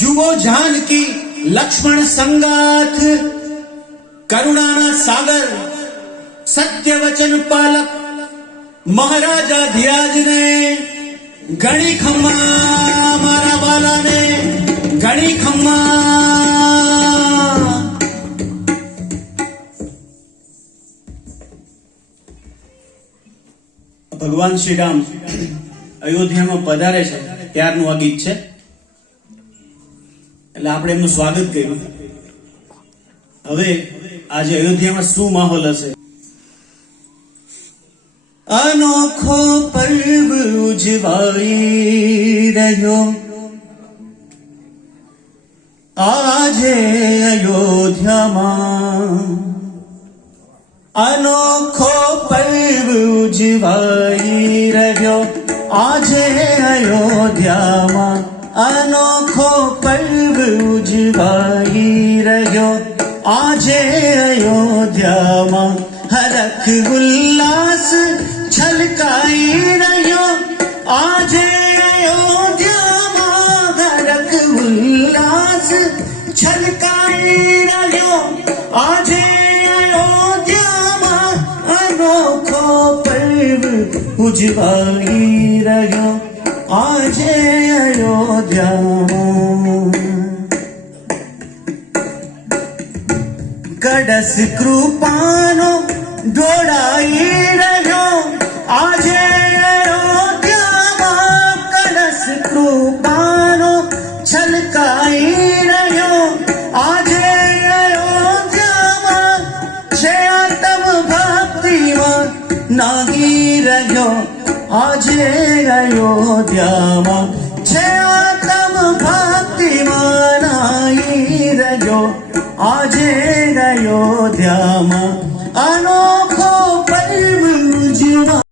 જુઓ જાનકી લક્ષ્મણ સંગાથ, કરુણાના સાગર સત્ય વચન પાલક, મહારાજા ધીરાજને ઘણી ખમ્મા મારા વાલાને ઘણી ખમ્મા. ભગવાન શ્રી અયોધ્યામાં પધારે છે. ત્યારનું આ ગીત છે. એટલે આપણે એમનું સ્વાગત કર્યું. હવે આજે અયોધ્યામાં શું માહોલ હશે? અનોખો પર્વ ઉજવાઈ રહ્યો. આજે અયોધ્યામાં અનોખો પર્વ ઉજવાઈ રહ્યો. આજે અયોધ્યામાં અનોખો પર્વ ઉજવાઈ રહ્યો આજે અયોધ્યામાં હરખ ઉલ્લાસ છલકાઈ રહ્યો આજે અયોધ્યામાં હરખ ઉલ્લાસ છલકાઈ રહ્યો આજે અયોધ્યામાં અનોખો પર્વ ઉજવાઈ રહ્યો આજે અયોધ્યામાં કડસ કૃપાનો ઢોળાઈ રહ્યો આજે અયોધ્યામાં કડસ કૃપાનો છલકાઈ રહ્યો આજે અયોધ્યામાં છે આતમ ભક્તિમાં નાગી રહ્યો આજે અયોધ્યામાં છે આજે અનોખો પર્વ ઉજવા